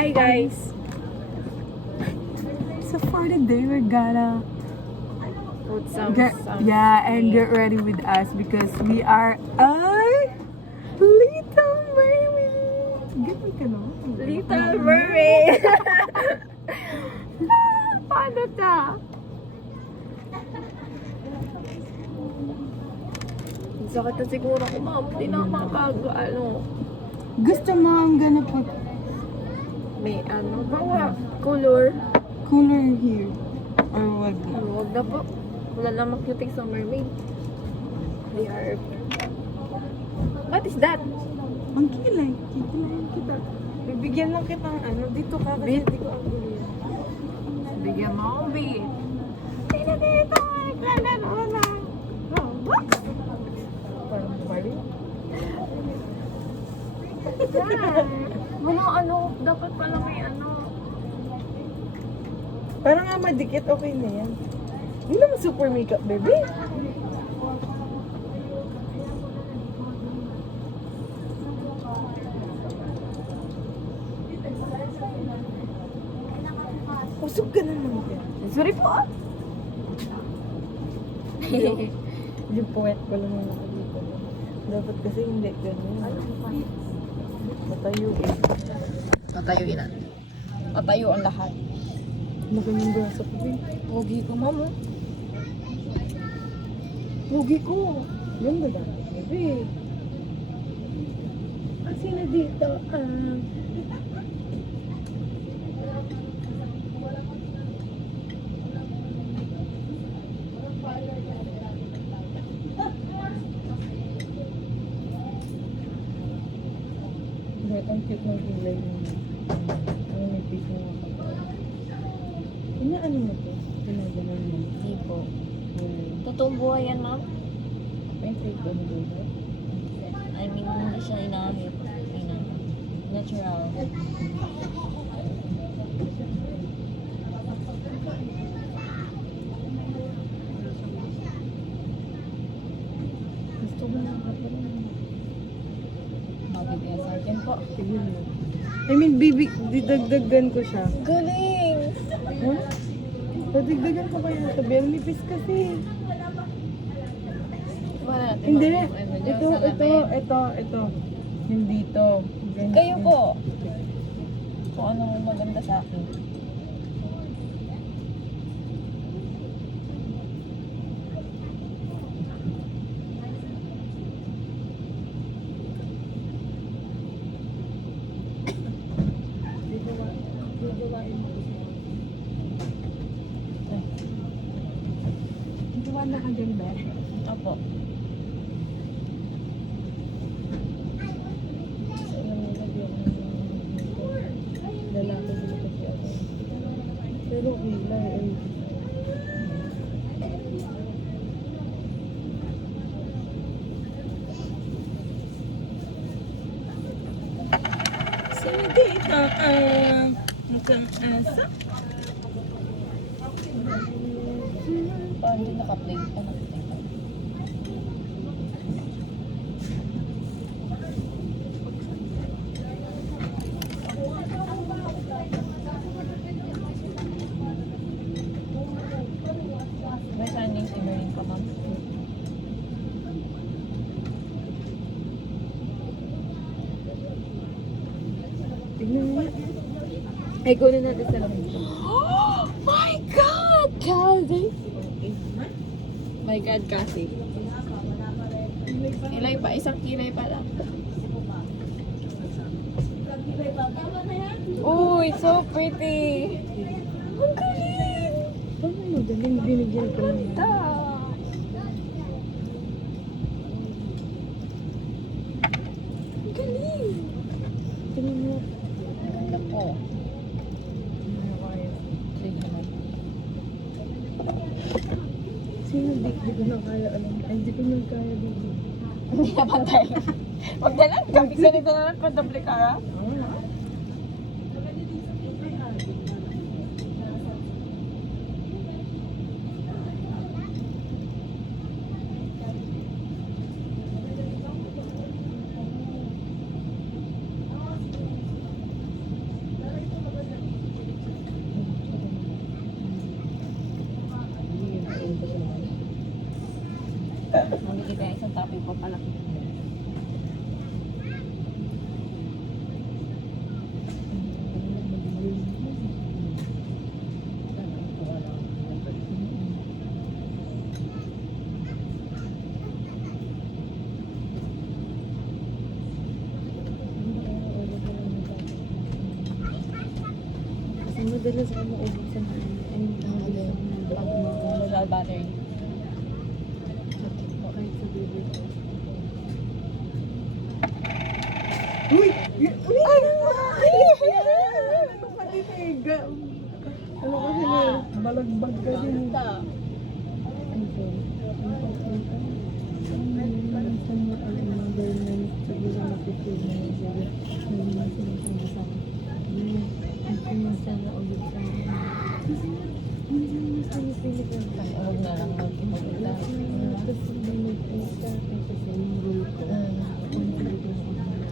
Hi guys. So for the day, we're gonna Put some, get ready with us because we are a Little Mermaid. Get me ka no? Little Mermaid. Paano ka? Sakit na siguro ako, ma'am. Hindi na ano. Gusto mo I'm gonna put May ano, baka color. cooler here or wag na? Huwag na po. Wala namang cuting sa mermaid. They are... What is that? Ang kilay. Kikilayan kita. Bibigyan lang kitang ano, dito ka kasi hindi ko ang gulo. Bigyan mo akong bit. Sino dito? Naglalaro na. Oh, what? Parang bali. Wala ano, dapat pala may ano. Parang nga madikit, okay na yan. Hindi naman super makeup, baby. Usog ka na naman yan. Sorry po ah. Yung puwet ko lang yung nakadito. Dapat kasi hindi ganyan. Matayo eh. Patayuin na. Patayo ang lahat. Laki ng braso ko eh. Pogi ko, mama. Pugi ko. Ganda dati, baby. Sino dito? Ang cute ng kulay mo. Ang nipis mo nga pag ano mo to? Pinagalan mo. Hindi po. Totoong buhay yan, ma'am. May fake on buhay. I mean, hindi siya inahit. Natural. Gusto mo lang ka pala. Mabibigyan sa akin po. Sige mo. I mean, didagdagan ko siya. Galing! Huh? Dadagdagan ko kaya sabi. Ang nipis kasi. Wala natin Hindi. mabibigyan. Ito. Hindi to. Ganyan. Kayo po. Kung anong maganda sa akin. Gawa na ka dyan, ba? Opo. Lalaki dito kasi ako. Pero kilay ay. Sino dito mukhang asa? Parang hindi naka-play. Ano? May shining shimmering pa, ma'am. Tignan mo nga. Ay, kunin natin sa lamig. Oh my God! Cassie! My God, Cassie. Kilay pa, isang kilay pa lang. Oh, it's so pretty! Ang galing! Paano mo? Galing binigyan ko lang. Ganda! Ang galing! Tignan mo. Ang ganda po. Hindi na kaya. Sige naman. Sino di ko na kaya alam. Ay, di ko na kaya dito. Hindi na pantay. Huwag na lang, gabi ganito na lang pa-double cara. Kaya isang topic pa pala. Kasi madalas ako maubos sa mga ay madalas ako pag Total battery. kahit sa bibig ko. Uy! Uy! Ano ka din eh? Ano kasi na balagbag ka din. Ano po? Huwag na lang magkipagpunta.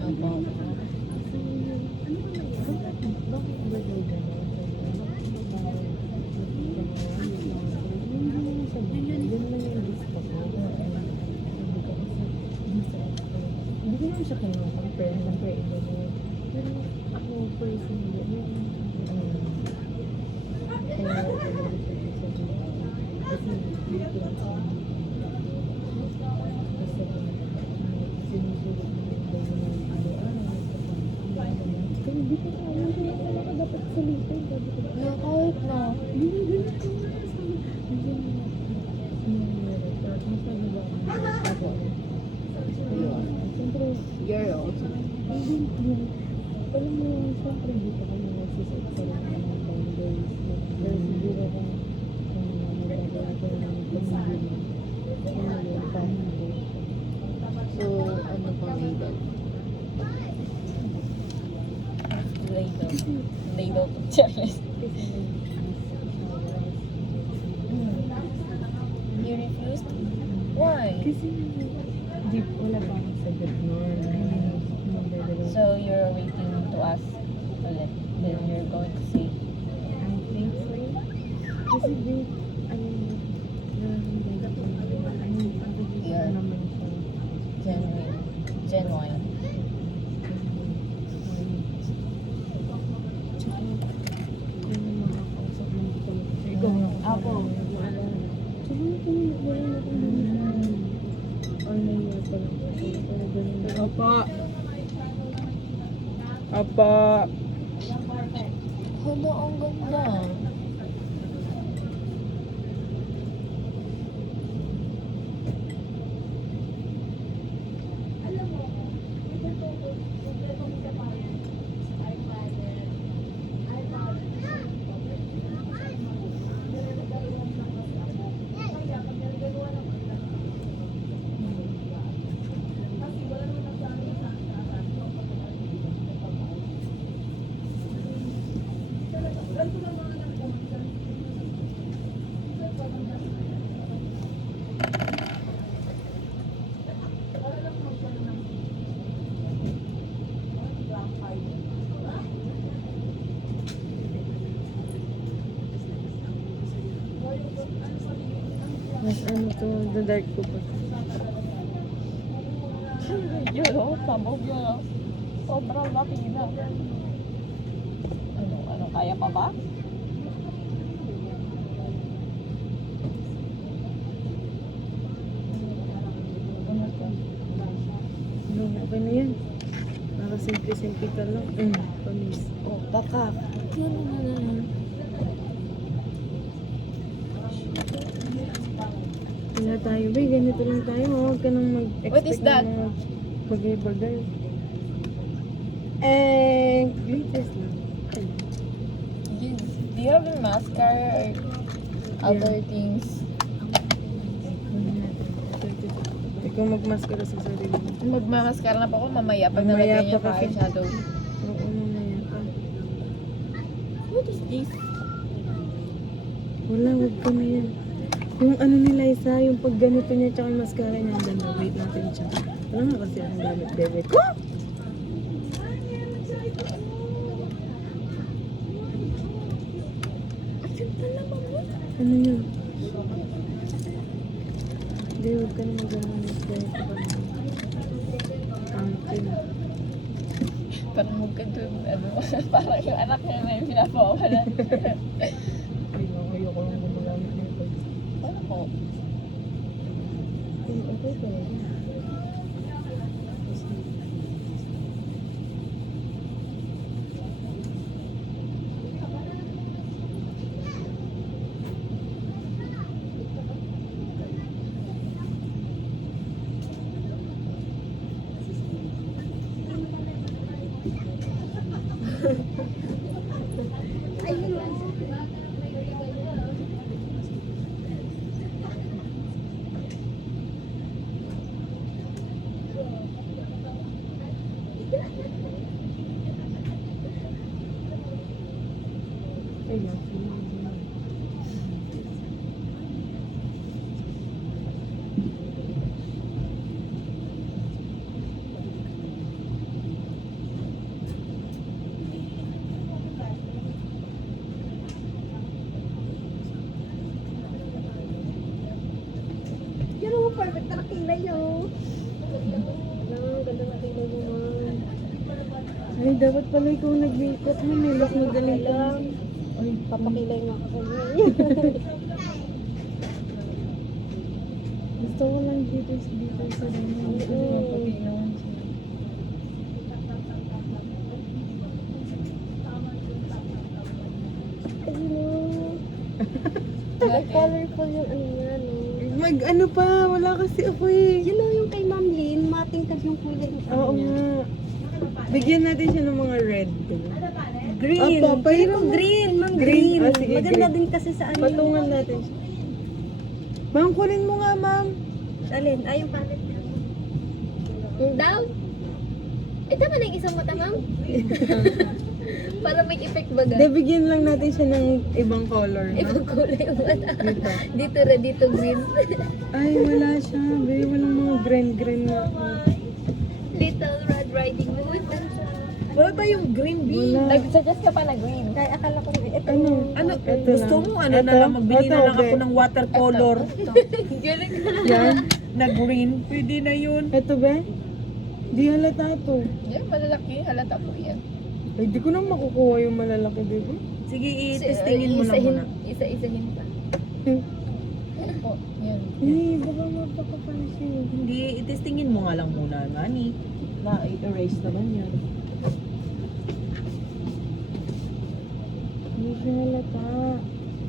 Opo. Hindi ko naman siya compare ng kaya iba mo. Pero ako personally, kaya kasi dito sinusulat mo yung bago ng kaya hindi ko alam kung ano ka dapat salitin. Sabi ko, No, kahit na. hindi ganito ko na sabi. Hindi masabi ba ako? Siyempre, You're also. alam mo, siyempre dito kami nagsiset sa mga boundaries. Pero siguro kung magagawa ko ng pamilya, family. So, ano pang label? Label. Label to Charles. You refused? Why? Kasi, di, wala pa akong sagot nun. So, you're waiting to ask ulit. Then you're going to say, I think so. Kasi di, ano, nararamdaman ko Yeah. naman siya. genuine. Genuine. Tsaka, yung mga kausap mo dito. Ikaw nga. Apo. Tsaka, wala na akong lumisan. Or nangyayari pa lang kasi. Pero ganun na. Apa! Apa! Hala, ang ganda. Mas ano to, the dark ko pa. Yun o, sabog yun o. Sobrang laki na. Ano, kaya pa ba? Ano to? Ano, okay na yan. Para simple-simple ka lang. Panis. Oh, baka. Kaya tayo, bay, ganito lang tayo. Huwag ka nang mag-expect What is that? na bagay-bagay. Latest lang. Ay. Do you have a mascara or other things? Kunin natin. Ito. Ikaw magmaskara sa sarili mo. Magmamaskara na po ako mamaya pag Mamaya nalagyan niya pa pa kasi. eyeshadow. Oo, mamaya pa. What is this? Wala, wag ka na yan. Yung ano ni Liza, yung pag ganito niya tsaka yung mascara niya, ang ganda. Wait natin siya. Wala nga kasi akong gamit, bebe ko. Ano yun? Hindi Hindi, huwag ka naman ganun. Parang magkanto yung ano, parang yung anak niya na yung pinapawalan. Ayoko lang gumagamit nito. Ano po? Okay talaga. Ayun. Yan o, perfect na kilay o. Ganda na kilay mo, ma'am. Ay, dapat pala ikaw nag-makeup mo. Nilas magaling ka. Ay, papakilay nga ako niya. Gusto ko lang dito sa dami. Gusto ko mapaginawan siya. Ayun o. Ay, colorful yung ano niya, no? Ano pa? Wala kasi ako eh. Yun o, yung kay Ma'am Lynn, matingkad yung kulay ng Oo niya. nga. Bigyan natin siya ng mga red. Green. Opo, pwede mo. Green, ma'am, Green. green. Ah, sige, Maganda green. din kasi sa ano. Patungan natin siya. Ma'am, kunin mo nga, ma'am. Alin? Ay, yung palette niya. Yung daw? Eh, tama na yung isang mata, ma'am? Para may effect baga. De, bigyan lang natin siya ng ibang color. No? Ibang kulay yung mata. Dito. Dito red, dito green. Ay, wala siya. Be, walang mga green na. Little Red Riding Hood. Wala tayong green bee. Wala. Nag-suggest ka pa na green. Kaya akala ko ito. Ano? Ano, Ito gusto lang. mo ano na Ito? lang, magbili Ito, na lang ako be. ng watercolor Galing Yan. na green. Pwede na yun. Ito, be? Di halata to. Yan, malalaki. Halata po yan. Ay, di ko na makukuha yung malalaki, baby. Sige, i-testingin mo lang muna. Isa-isahin pa. Po, yan. Eh, baka mapakapal siya. Hindi, i-testingin mo nga lang muna, Nani. Na-erase naman yan. Hindi siya halata.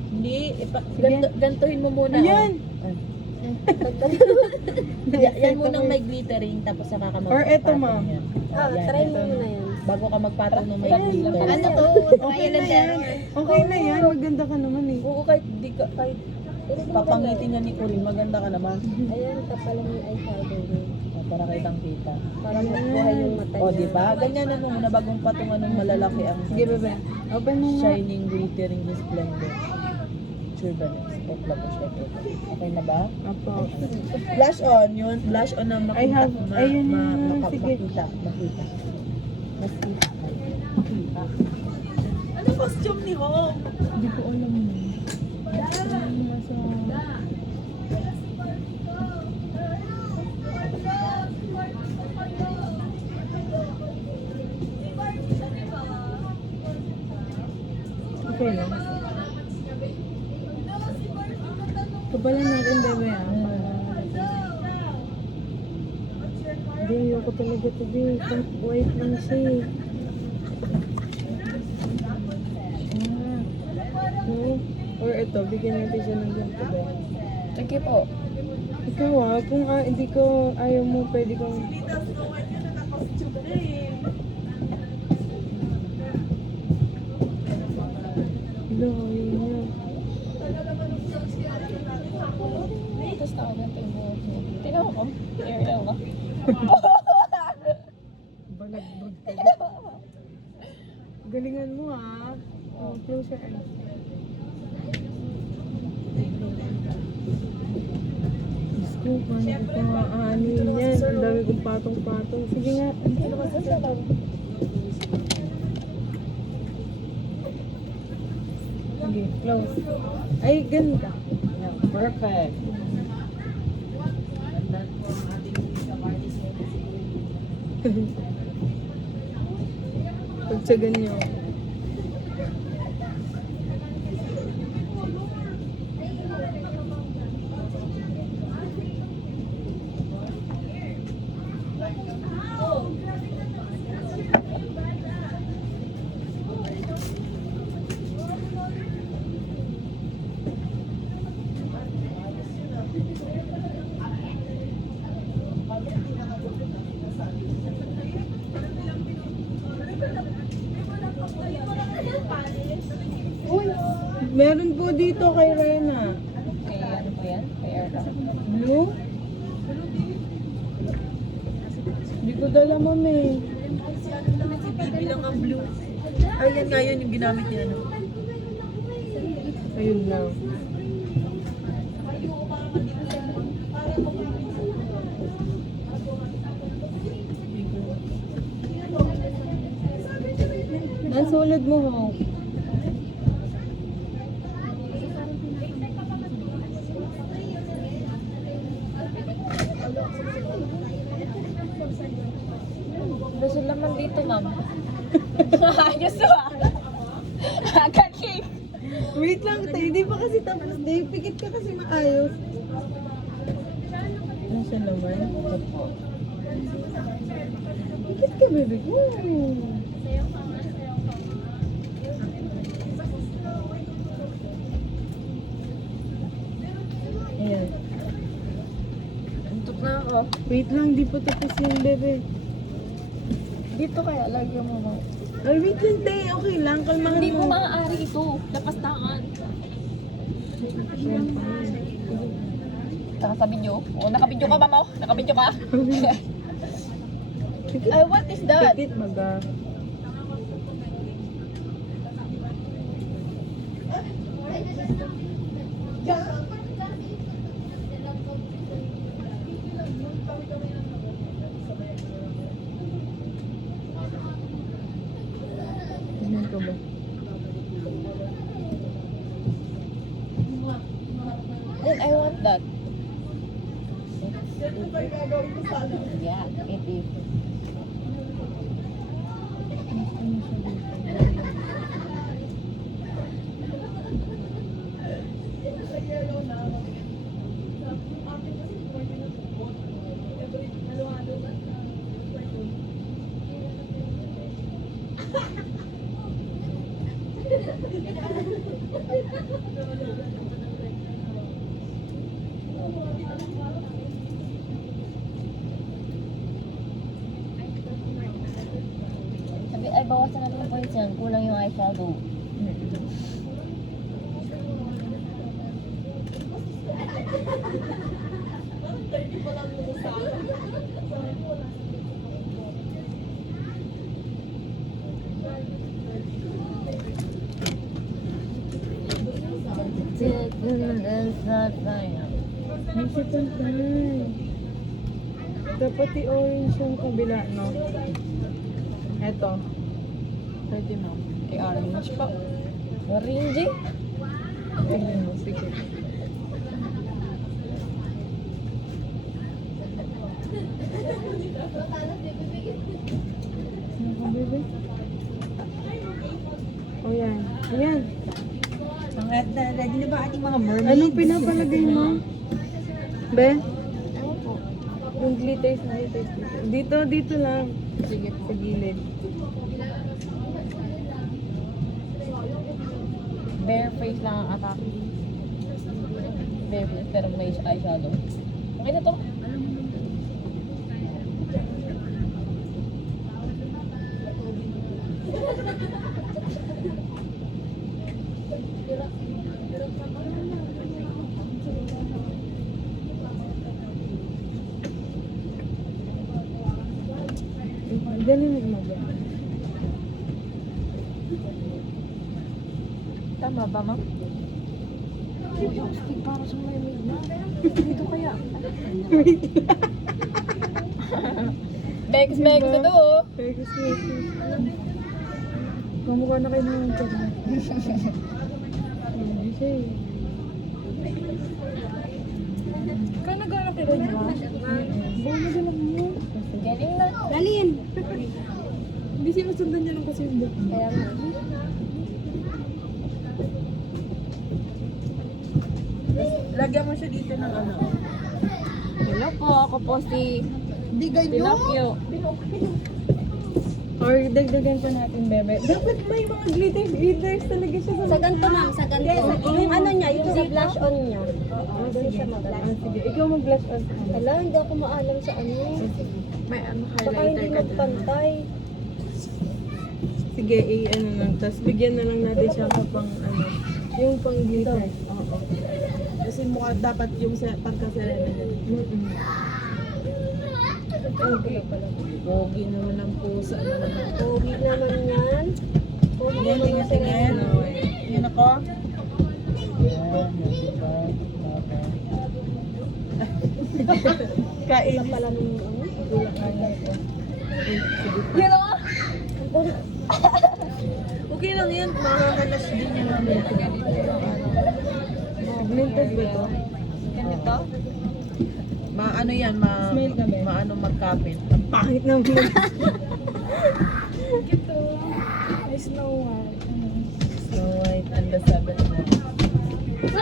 Hindi, Sige. gantuhin mo muna. Ayan! Yan munang may glittering, tapos saka ka Or eto, ma'am. yan. Ah, Yan, try ito. mo muna yan. Bago ka magpatong ng may Try glitter. lang. Ano to? Okay na yan. Okay na yan. Maganda ka naman eh. Oo, kahit di ka, kahit papangitin nga ni Corinne, maganda ka naman. Ayan, kapalang yung eyeshadow niya. Para kitang kita. Para mabuhay yung mata niya. O, di ba? Ganyan na muna, bagong patungan ng malalaki ang Sige, bebe. Open mo nga. shining, glittering, splendor. Sure ba na? Spot lang ko siya. Okay na ba? Apo. Flash on, yun. Flash on na I makita. have- ayun na, sige. Makita. Makita. Makita. Ano costume ni Home? Hindi ko alam mo. Nasa... Okay lang. Kabalan natin, bebe, ah. Hindi, ayoko talaga ito, be. White lang siya, eh. No? Or ito, bigyan natin siya ng ganito, be. Sige po. Ikaw, kung hindi ko ayaw mo, pwede kong... Hello, yun yan. Tapos nakaganto yung buhok niya. Tingnan mo ko. Ariel ka. Balagbag ka. Galingan mo, ah. Oh, close your eyes. Diyos ko, paano ko ano yun yan? Ang dami kong patong-patong. Sige nga. Ano ba sa salaw? Sige, close. Ay, ganun ka. Perfect. Pagtsagan niyo. Meron po dito kay Rena. Kaya ano po yan? Kaya Blue? Hindi ko dala, ma'am eh. Si Bibi lang ang blue. Ay, yan nga yun yung ginamit niya. No? Ayun lang. Nasulad mo, ho. Gusto naman dito, ma'am. Ayos ah. Agad-king. Wait lang, tayo. Hindi pa kasi tapos. Dave, pikit ka kasi maayos. Ano siya naman? Pikit ka, baby. Woo! Ayan. Antok na ako. Wait lang, di pa tapos yung bebe. Dito kaya, lagyan mo, ma'am. Ay, wait lang, tayo. Okay lang, kalmahan Hindi mo. ko maaari ito. Lapastangan. Nakasabidyo? Oo, nakabidyo ka, ma'am. Nakabidyo ka? Pikit. Ay, what is that? Pikit, maga. Tingnan ko ba? And I want that. Yeah, it is. Sabi, ay, bawasan natin yung points yan. Kulang yung eyeshadow. May sipon tayo. Dapat i-orange yung kabila, no? Eto. Pwede mo. I-orange pa. Orange eh. Ayun mo, sige. Ano ka, bebe? O yan. Ayan. Ready na ba ating mga mermaids? Anong pinapalagay mo? Be? Ano po? Yung glitters na glitters. Dito, dito lang. Sige po. Sa gilid. Bare face lang ang atake. Bare face, pero may eyeshadow. Okay na to. Ganun mo ba? Tama ba, ma'am? Yung stick para sa mermaid na. Dito kaya. Wait. Begs na to. Oh. Kaya kasi kamukha na kayo ng kanya. Hindi siya eh. Kaya naghanap ka rin ba? Galing na. Dalin. Hindi sinusundan niya lang kasi yung book. Kaya nga. Lagyan mo siya dito ng ano. Hello po, ako po si Hindi ganyan. Pinocchio. Or dagdagan pa natin, bebe. Dapat may mga glitters talaga siya Sa ganito ma'am, sa ganito. Yung ano niya, yung sa blush on niya. Doon siya mag-blush. Sige, ikaw mag-blush on. Wala, hindi ako maalam sa ano. May ano, Baka hindi magpantay. Sige, ano lang. Tapos bigyan na lang natin siya pang ano. Yung pang glitters. Oo. Kasi mukha dapat yung pagka-serena niya. Okay. Pogi naman ang pusa naman. Pogi naman yan. Pogi Tingin, naman tingin, sila. tingin. Yun ako. Kain pala nung ano. Okay lang yan. Makakalas din yan mamaya. Pigmented ba to? Ganito? Ano yan, Smile ka, be. maano magkapit. Ang pangit naman. May Snow White. Snow White and the Seven Dwarfs.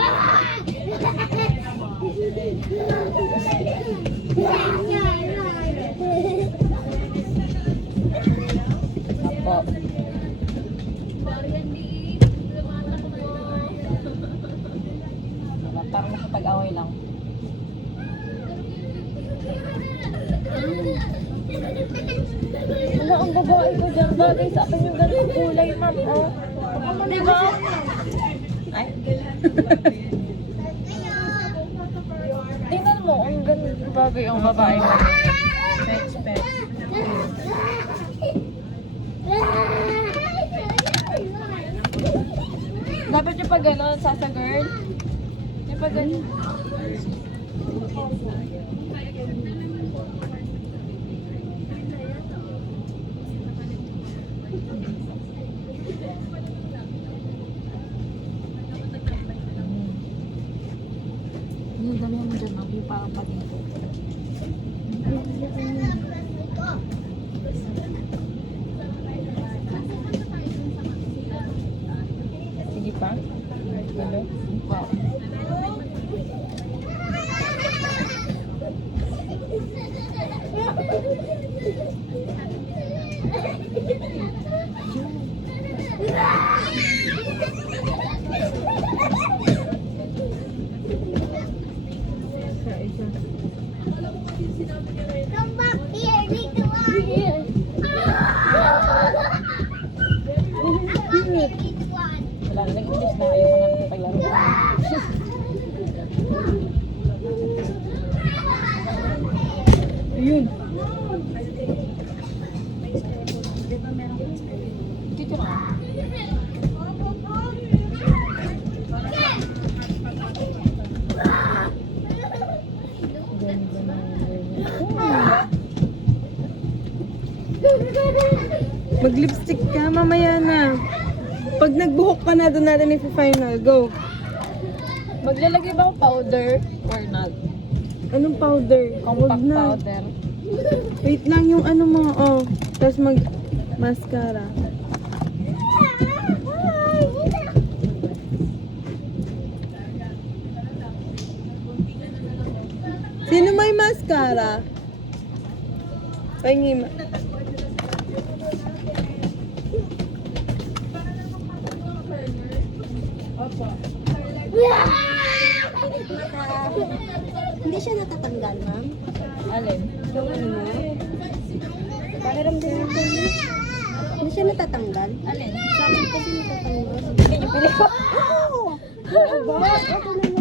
Apo. Diba? Parang nakapag-away lang. Ano ang babae ko dyan? Bagay sa akin yung ganitong kulay, ma'am. Ah. Diba? Ay. Tingnan mo, ang ganda bagay ang babae mo. Pets. Dapat yung pag gano'n, Sasa girl. Yung pag gano'n. Yung dami mo dyan, no? Yung parang pa dito. Sige pa. Hello? Wow. Wala na nag-English na. Ayoko na makipaglaro. Ayun. Dito na. Ganda na. Mag-lipstick ka, mamaya na. Pag nagbuhok ka na, doon natin i-final. Go. Maglalagay ba ako powder or not? Anong powder? Compact Wag na. powder. Wait lang yung ano mo, oh. Tapos mag-mascara. Sino may mascara? Pahingi ma. Hindi siya natatanggal, ma'am. Alin? Yung ano mo. Pakiramdam mo ito. Hindi siya natatanggal. Alin? Sa akin kasi natatanggal. Hindi niyo pili ko. Oo! Ba? Ito naman.